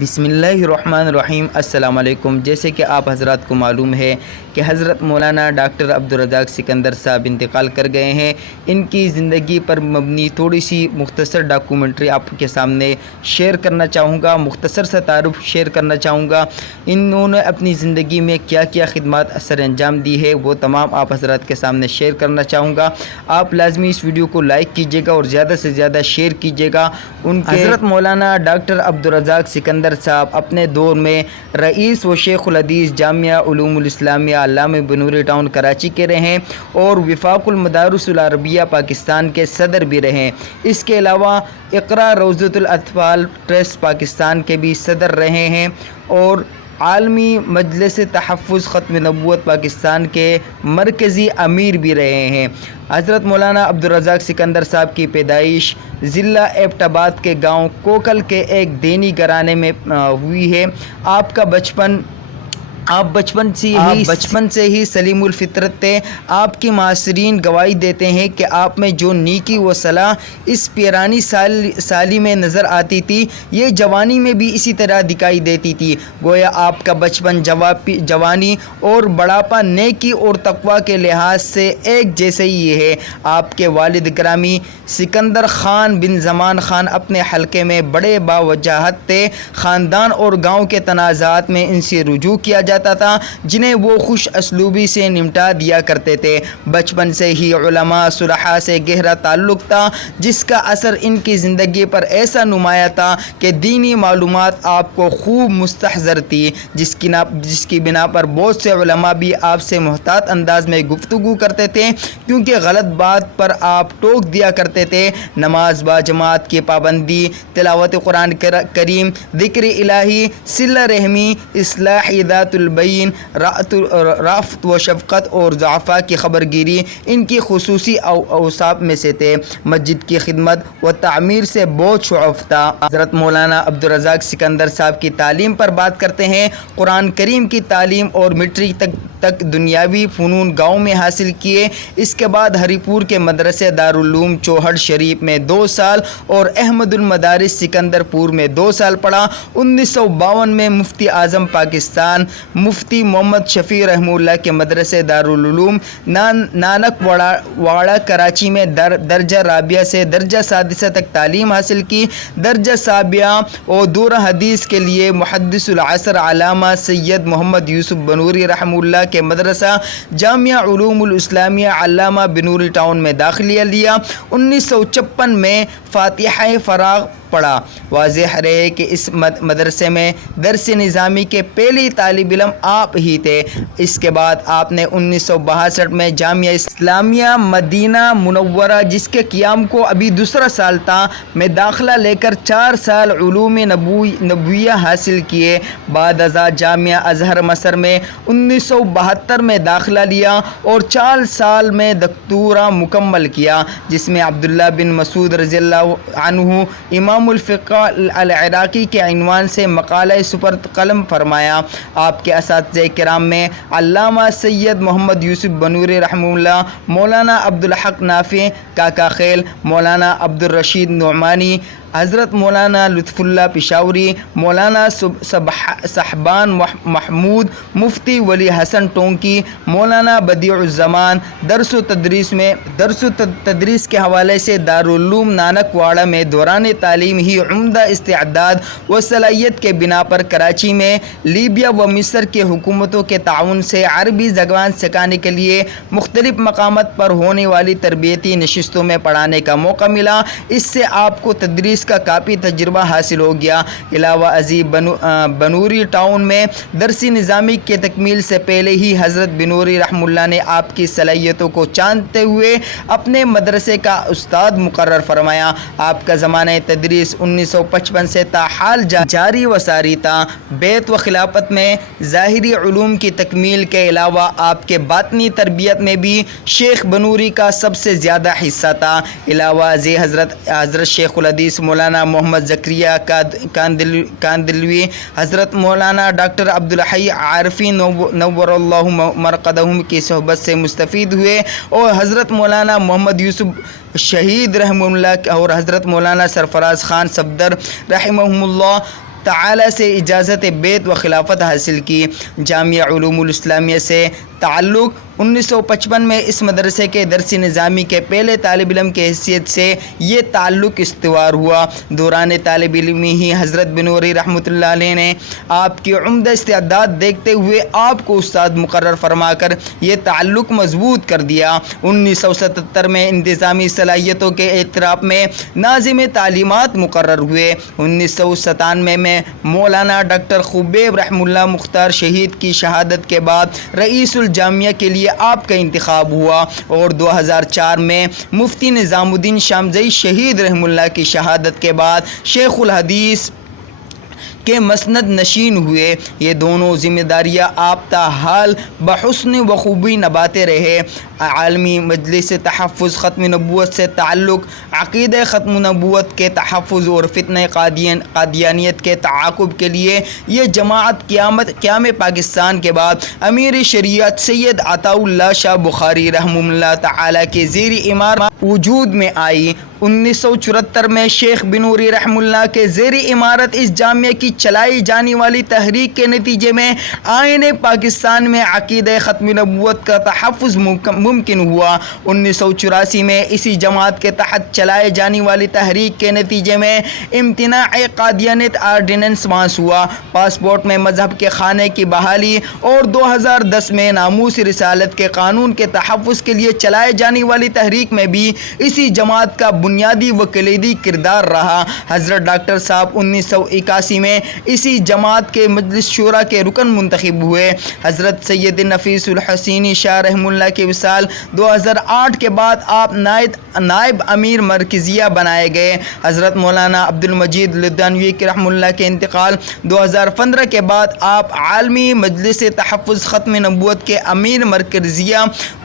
بسم اللہ الرحمن الرحیم۔ السلام علیکم۔ جیسے کہ آپ حضرات کو معلوم ہے کہ حضرت مولانا ڈاکٹر عبدالرزاق سکندر صاحب انتقال کر گئے ہیں۔ ان کی زندگی پر مبنی تھوڑی سی مختصر ڈاکومنٹری آپ کے سامنے شیئر کرنا چاہوں گا مختصر سا تعارف شیئر کرنا چاہوں گا۔ انہوں نے اپنی زندگی میں کیا کیا خدمات اثر انجام دی ہے وہ تمام آپ حضرات کے سامنے شیئر کرنا چاہوں گا۔ آپ لازمی اس ویڈیو کو لائک کیجیے گا اور زیادہ سے زیادہ شیئر کیجیے گا۔ ان کے حضرت مولانا ڈاکٹر عبدالرزاق سکندر صاحب اپنے دور میں رئیس و شیخ الحدیث جامعہ علوم الاسلامیہ علامہ بنوری ٹاؤن کراچی کے رہیں اور وفاق المدارس العربیہ پاکستان کے صدر بھی رہیں۔ اس کے علاوہ اقرا روزت الاطفال ٹرسٹ پاکستان کے بھی صدر رہے ہیں اور عالمی مجلس تحفظ ختم نبوت پاکستان کے مرکزی امیر بھی رہے ہیں۔ حضرت مولانا عبدالرزاق سکندر صاحب کی پیدائش ضلع ایبٹ آباد کے گاؤں کوکل کے ایک دینی گرانے میں ہوئی ہے۔ آپ کا بچپن آپ بچپن سے ہی بچپن سے ہی سلیم الفطرت تھے آپ کی معاصرین گواہی دیتے ہیں کہ آپ میں جو نیکی و صلاح اس پیرانی سال سالی میں نظر آتی تھی یہ جوانی میں بھی اسی طرح دکھائی دیتی تھی۔ گویا آپ کا بچپن جوانی اور بڑھاپا نیکی اور تقوی کے لحاظ سے ایک جیسے ہی یہ ہے۔ آپ کے والد گرامی سکندر خان بن زمان خان اپنے حلقے میں بڑے باوجاہت تھے خاندان اور گاؤں کے تنازعات میں ان سے رجوع کیا جاتا جاتا تھا، جنہیں وہ خوش اسلوبی سے نمٹا دیا کرتے تھے۔ بچپن سے ہی علماء صلحاء سے گہرا تعلق تھا، جس کا اثر ان کی زندگی پر ایسا نمایاں تھا کہ دینی معلومات آپ کو خوب مستحضر تھی۔ جس کی نا، جس کی بنا پر بہت سے علماء بھی آپ سے محتاط انداز میں گفتگو کرتے تھے، کیونکہ غلط بات پر آپ ٹوک دیا کرتے تھے۔ نماز با جماعت کی پابندی، تلاوت قرآن کریم، ذکر الہی، صلہ رحمی، اصلاح ذات البین رافت و شفقت اور ضعفہ کی خبر گیری ان کی خصوصی اوصاف میں سے تھے۔ مسجد کی خدمت و تعمیر سے بہت شعف تھا۔ حضرت مولانا عبدالرزاق سکندر صاحب کی تعلیم پر بات کرتے ہیں۔ قرآن کریم کی تعلیم اور میٹرک تک تک دنیاوی فنون گاؤں میں حاصل کیے۔ اس کے بعد ہری پور کے مدرسے دارالعلوم چوہڑ شریف میں دو سال اور احمد المدارس سکندر پور میں دو سال پڑھا۔ انیس سو باون میں مفتی اعظم پاکستان مفتی محمد شفیع رحمہ اللہ کے مدرسے دارالعلوم نانک واڑہ کراچی میں در، درجہ رابعہ سے درجہ سادسہ تک تعلیم حاصل کی۔ درجہ سابعہ اور دور حدیث کے لیے محدث العصر علامہ سید محمد یوسف بنوری رحمہ اللہ کے مدرسہ جامعہ علوم الاسلامیہ علامہ بنوری ٹاؤن میں داخلیہ لیا۔ انیس سو چپن میں فاتحہ فراغ پڑھا واضح رہے کہ اس مدرسے میں درس نظامی کے پہلی طالب علم آپ ہی تھے۔ اس کے بعد آپ نے انیس سو باسٹھ میں جامعہ اسلامیہ مدینہ منورہ، جس کے قیام کو ابھی دوسرا سال تھا، میں داخلہ لے کر چار سال علوم نبویہ حاصل کیے۔ بعد ازاں جامعہ اظہر مصر میں انیس سو بہتر میں داخلہ لیا اور چار سال میں دکتورہ مکمل کیا، جس میں عبداللہ بن مسعود رضی اللہ عنہ، امام امام الفقہ العراقی کے عنوان سے مقالہ سپرد قلم فرمایا۔ آپ کے اساتذہ کرام میں علامہ سید محمد یوسف بنور رحمہ اللہ، مولانا عبدالحق نافع کاکا خیل، مولانا عبدالرشید نعمانی حضرت مولانا لطف اللہ پشاوری، مولانا صحبان محمود، مفتی ولی حسن ٹونکی، مولانا بدیع الزمان، درس و تدریس میں، درس و تدریس کے حوالے سے دارالعلوم نانک واڑہ میں دوران تعلیم ہی عمدہ استعداد و صلاحیت کے بنا پر کراچی میں لیبیا و مصر کے حکومتوں کے تعاون سے عربی زبان سکھانے کے لیے مختلف مقامات پر ہونے والی تربیتی نشستوں میں پڑھانے کا موقع ملا۔ اس سے آپ کو تدریس کا کافی تجربہ حاصل ہو گیا۔ علاوہ عزیب بنوری ٹاؤن میں درسی نظامی کے تکمیل سے پہلے ہی حضرت بنوری رحم اللہ نے آپ کی صلاحیتوں کو چاندتے ہوئے اپنے مدرسے کا استاد مقرر فرمایا۔ آپ کا زمانہ تدریس انیس سو پچپن سے تاحال جاری و ساری تھا بیت و خلافت میں ظاہری علوم کی تکمیل کے علاوہ آپ کے باطنی تربیت میں بھی شیخ بنوری کا سب سے زیادہ حصہ تھا۔ علاوہ زی حضرت حضرت شیخ الحدیث مولانا محمد ذکریہ کاندلوی حضرت مولانا ڈاکٹر عبدالحی عارفی نور اللہ مرقدہم کی صحبت سے مستفید ہوئے اور حضرت مولانا محمد یوسف شہید رحمہ اللہ اور حضرت مولانا سرفراز خان صفدر رحمہ اللہ تعالی سے اجازت بیت و خلافت حاصل کی۔ جامعہ علوم الاسلامیہ سے تعلق انیس سو پچپن میں اس مدرسے کے درسی نظامی کے پہلے طالب علم کے حیثیت سے یہ تعلق استوار ہوا۔ دوران طالب علمی ہی حضرت بنوری رحمۃ اللہ علیہ نے آپ کی عمدہ استعداد دیکھتے ہوئے آپ کو استاد مقرر فرما کر یہ تعلق مضبوط کر دیا۔ انیس سو ستتر میں انتظامی صلاحیتوں کے اعتراف میں ناظم تعلیمات مقرر ہوئے۔ انیس سو ستانوے میں مولانا ڈاکٹر خبیب رحم اللہ مختار شہید کی شہادت کے بعد رئیس الجامعہ کے لیے آپ کا انتخاب ہوا اور دو ہزار چار میں مفتی نظام الدین شامزئی شہید رحم اللہ کی شہادت کے بعد شیخ الحدیث کے مسند نشین ہوئے۔ یہ دونوں ذمہ داریاں آپ تا حال بحسن وخوبی نباتے رہے۔ عالمی مجلس تحفظ ختم نبوت سے تعلق، عقید ختم نبوت کے تحفظ اور فتنہ قادین قادیانیت کے تعاقب کے لیے یہ جماعت قیامت قیام پاکستان کے بعد امیر شریعت سید عطا اللہ شاہ بخاری رحم اللہ تعالیٰ کے زیر عمار وجود میں آئی۔ انیس سو چورہتر میں شیخ بنوری رحم اللہ کے زیر عمارت اس جامعہ کی چلائی جانے والی تحریک کے نتیجے میں آئین پاکستان میں عقید ختم نبوت کا تحفظ ممکن ہوا۔ انیس سو چوراسی میں اسی جماعت کے تحت چلائے جانے والی تحریک کے نتیجے میں امتناع قادیانت آرڈیننس پاس ہوا۔ پاسپورٹ میں مذہب کے خانے کی بحالی اور دو ہزار دس میں ناموس رسالت کے قانون کے تحفظ کے لیے چلائے جانے والی تحریک میں بھی اسی جماعت کا بنیادی و کلیدی کردار رہا۔ حضرت ڈاکٹر صاحب انیس سو اکاسی میں اسی جماعت کے مجلس شورا کے رکن منتخب ہوئے۔ حضرت سید نفیس الحسینی شاہ رحم اللہ کے وصال دو ہزار آٹھ کے بعد آپ نائب نائب امیر مرکزیہ بنائے گئے۔ حضرت مولانا عبد المجید لدھانوی کے رحم اللہ کے انتقال دو ہزار پندرہ کے بعد آپ عالمی مجلس تحفظ ختم نبوت کے امیر مرکزیہ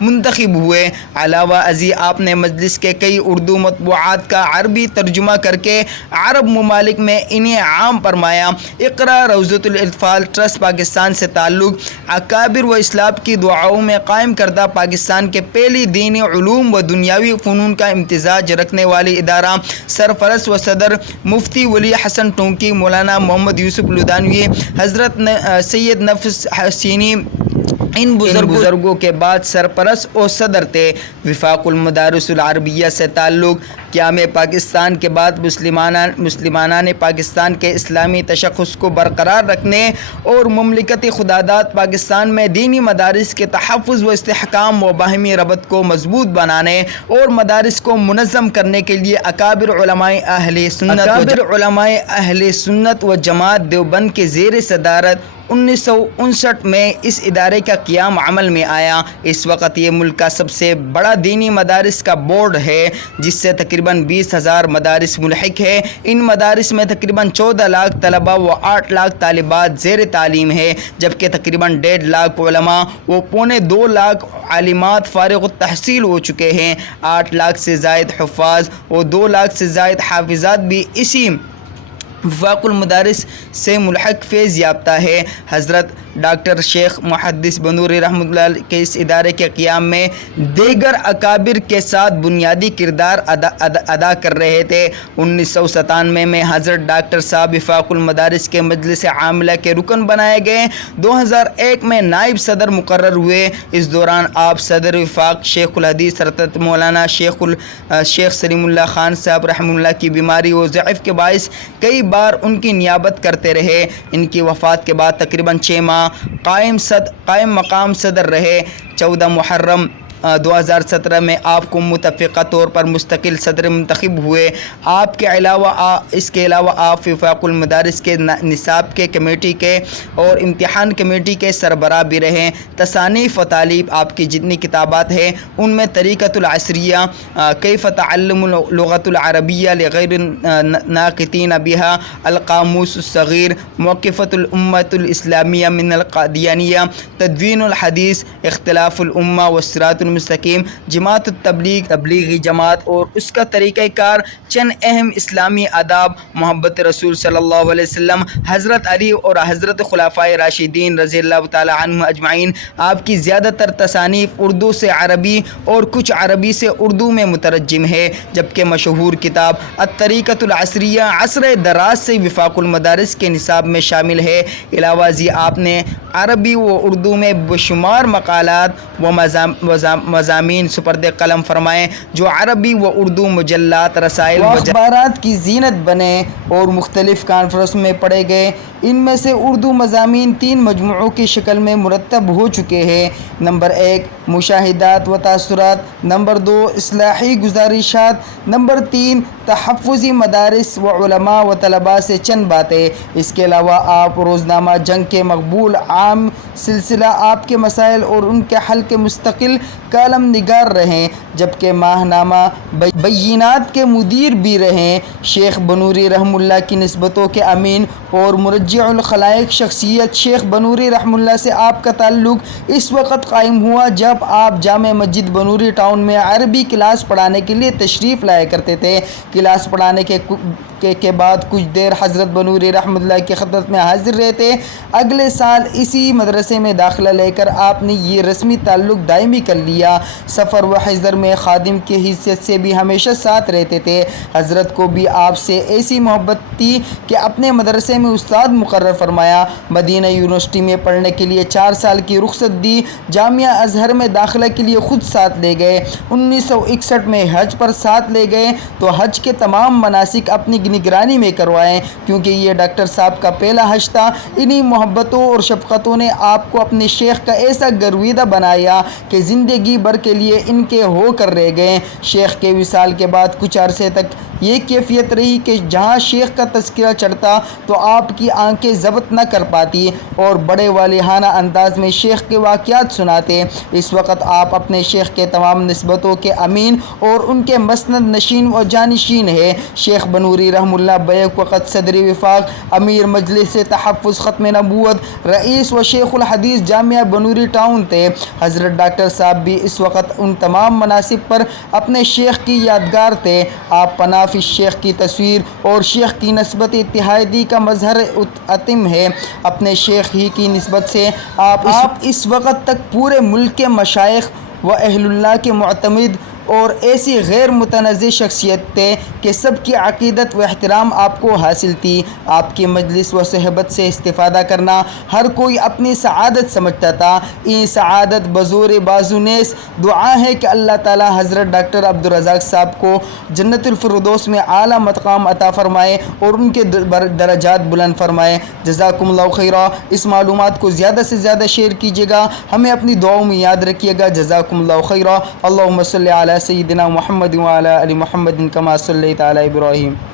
منتخب ہوئے۔ علاوہ ازی آپ نے مجلس کے کئی اردو مطبوعات کا عربی ترجمہ کر کے عرب ممالک میں انہیں عام فرمایا۔ اقرا روزت الاطفال ٹرسٹ پاکستان سے تعلق اکابر و اسلام کی دعاؤں میں قائم کردہ پاکستان کے پہلی دینی علوم و دنیاوی فنون کا امتزاج رکھنے والی ادارہ سرفرست و صدر مفتی ولی حسن ٹونکی، مولانا محمد یوسف لدانوی، حضرت سید نفس حسینی ان بزرگوں کے بعد سرپرست و صدر تھے۔ وفاق المدارس العربیہ سے تعلق۔ قیام پاکستان کے بعد مسلمانہ مسلمانہ نے پاکستان کے اسلامی تشخص کو برقرار رکھنے اور مملکتی خدادات پاکستان میں دینی مدارس کے تحفظ و استحکام و باہمی ربط کو مضبوط بنانے اور مدارس کو منظم کرنے کے لیے اکابر علماء اہل سنت اکابر علماء اہل سنت و جماعت دیوبند کے زیر صدارت انیس سو انسٹھ میں اس ادارے کا قیام عمل میں آیا۔ اس وقت یہ ملک کا سب سے بڑا دینی مدارس کا بورڈ ہے، جس سے تقریباً بیس ہزار مدارس ملحق ہے ان مدارس میں تقریباً چودہ لاکھ طلبہ و آٹھ لاکھ طالبات زیر تعلیم ہے جبکہ تقریباً ڈیڑھ لاکھ علماء و پونے دو لاکھ عالمات فارغ التحصیل ہو چکے ہیں۔ آٹھ لاکھ سے زائد حفاظ و دو لاکھ سے زائد حافظات بھی اسی وفاق المدارس سے ملحق فیض یافتہ ہے۔ حضرت ڈاکٹر شیخ محدث بنوری رحمۃ اللہ کے اس ادارے کے قیام میں دیگر اکابر کے ساتھ بنیادی کردار ادا ادا ادا کر رہے تھے۔ انیس سو ستانوے میں حضرت ڈاکٹر صاحب وفاق المدارس کے مجلس عاملہ کے رکن بنائے گئے۔ دو ہزار ایک میں نائب صدر مقرر ہوئے۔ اس دوران آپ صدر وفاق شیخ الحدیث رتت مولانا شیخ ال، شیخ سلیم اللہ خان صاحب رحمہ اللہ کی بیماری و ضعف کے باعث کئی بار ان کی نیابت کرتے رہے۔ ان کی وفات کے بعد تقریباً چھ ماہ قائم صد قائم مقام صدر رہے۔ چودہ محرم دو ہزار سترہ میں آپ کو متفقہ طور پر مستقل صدر منتخب ہوئے۔ آپ کے علاوہ اس کے علاوہ آپ وفاق المدارس کے نصاب کے کمیٹی کے اور امتحان کمیٹی کے سربراہ بھی رہیں تصانیف و تعلیب آپ کی جتنی کتابات ہیں، ان میں طریقۃ العصریہ کیف تعلم لغت العربیہ لغیر ناقتین بها القاموس الصغیر، موقفۃ الامت الاسلامیہ من القادیانیہ، تدوین الحدیث، اختلاف الامہ وسرات المستقیم، جماعت التبلیغ، تبلیغی جماعت اور اس کا طریقہ کار چند اہم اسلامی آداب، محبت رسول صلی اللہ علیہ وسلم، حضرت علی اور حضرت خلافۂ راشدین رضی اللہ تعالی عنہ اجمعین۔ آپ کی زیادہ تر تصانیف اردو سے عربی اور کچھ عربی سے اردو میں مترجم ہے، جبکہ مشہور کتاب الطریقۃ العصریہ عصر دراز سے وفاق المدارس کے نصاب میں شامل ہے۔ علاوہ ازی آپ نے عربی و اردو میں بشمار مقالات و مضامین سپرد قلم فرمائیں جو عربی و اردو مجلات رسائل و اخبارات کی زینت بنے اور مختلف کانفرنس میں پڑھے گئے۔ ان میں سے اردو مضامین تین مجموعوں کی شکل میں مرتب ہو چکے ہیں۔ نمبر ایک مشاہدات و تاثرات، نمبر دو، اصلاحی گزارشات، نمبر تین، تحفظی مدارس و علماء و طلباء سے چند باتیں۔ اس کے علاوہ آپ روزنامہ جنگ کے مقبول عام سلسلہ، آپ کے مسائل اور ان کے حل کے مستقل کالم نگار رہیں، جبکہ ماہ نامہ بینات کے مدیر بھی رہیں۔ شیخ بنوری رحم اللہ کی نسبتوں کے امین اور مرجع الخلائق شخصیت شیخ بنوری رحم اللہ سے آپ کا تعلق اس وقت قائم ہوا جب آپ جامع مسجد بنوری ٹاؤن میں عربی کلاس پڑھانے کے لیے تشریف لایا کرتے تھے۔ کلاس پڑھانے کے کے بعد کچھ دیر حضرت بنوری رحمۃ اللہ کی خدمت میں حاضر رہتے اگلے سال اسی مدرسے میں داخلہ لے کر آپ نے یہ رسمی تعلق دائمی کر لیا۔ سفر و حضر میں خادم کی حیثیت سے بھی ہمیشہ ساتھ رہتے تھے۔ حضرت کو بھی آپ سے ایسی محبت تھی کہ اپنے مدرسے میں استاد مقرر فرمایا، مدینہ یونیورسٹی میں پڑھنے کے لیے چار سال کی رخصت دی، جامعہ اظہر میں داخلہ کے لیے خود ساتھ لے گئے، انیس سو اکسٹھ میں حج پر ساتھ لے گئے، تو حج کے تمام مناسک اپنی نگرانی میں کروائیں، کیونکہ یہ ڈاکٹر صاحب کا پہلا حج تھا، انہی محبتوں اور شفقتوں نے آپ کو اپنے شیخ کا ایسا گرویدہ بنایا کہ زندگی بھر کے لیے ان کے ہو کر رہ گئے۔ شیخ کے وصال کے بعد کچھ عرصے تک یہ کیفیت رہی کہ جہاں شیخ کا تذکرہ چڑھتا تو آپ کی آنکھیں ضبط نہ کر پاتی اور بڑے والہانہ انداز میں شیخ کے واقعات سناتے۔ اس وقت آپ اپنے شیخ کے تمام نسبتوں کے امین اور ان کے مسند نشین و جانشین ہے شیخ بنوری رحم اللہ بیک وقت صدری وفاق، امیر مجلس تحفظ ختم نبوت، رئیس و شیخ الحدیث جامعہ بنوری ٹاؤن تھے۔ حضرت ڈاکٹر صاحب بھی اس وقت ان تمام مناسب پر اپنے شیخ کی یادگار تھے۔ آپ پناہ شیخ کی تصویر اور شیخ کی نسبت اتحادی کا مظہر عتم ہے۔ اپنے شیخ ہی کی نسبت سے آپ اس وقت تک پورے ملک کے مشائق و اہل اللہ کے معتمد اور ایسی غیر متنازع شخصیت تھے کہ سب کی عقیدت و احترام آپ کو حاصل تھی۔ آپ کی مجلس و صحبت سے استفادہ کرنا ہر کوئی اپنی سعادت سمجھتا تھا۔ این سعادت بزور بازونیس دعا ہے کہ اللہ تعالی حضرت ڈاکٹر عبدالرزاق صاحب کو جنت الفردوس میں اعلیٰ مقام عطا فرمائے اور ان کے درجات بلند فرمائے۔ جزاکم اللہ خیرہ اس معلومات کو زیادہ سے زیادہ شیئر کیجیے گا۔ ہمیں اپنی دعاؤں میں یاد رکھیے گا۔ جزاکم اللہ خیرہ اللہم صلی علی سیدنا محمد وعلى آل محمد كما صليت على إبراهيم.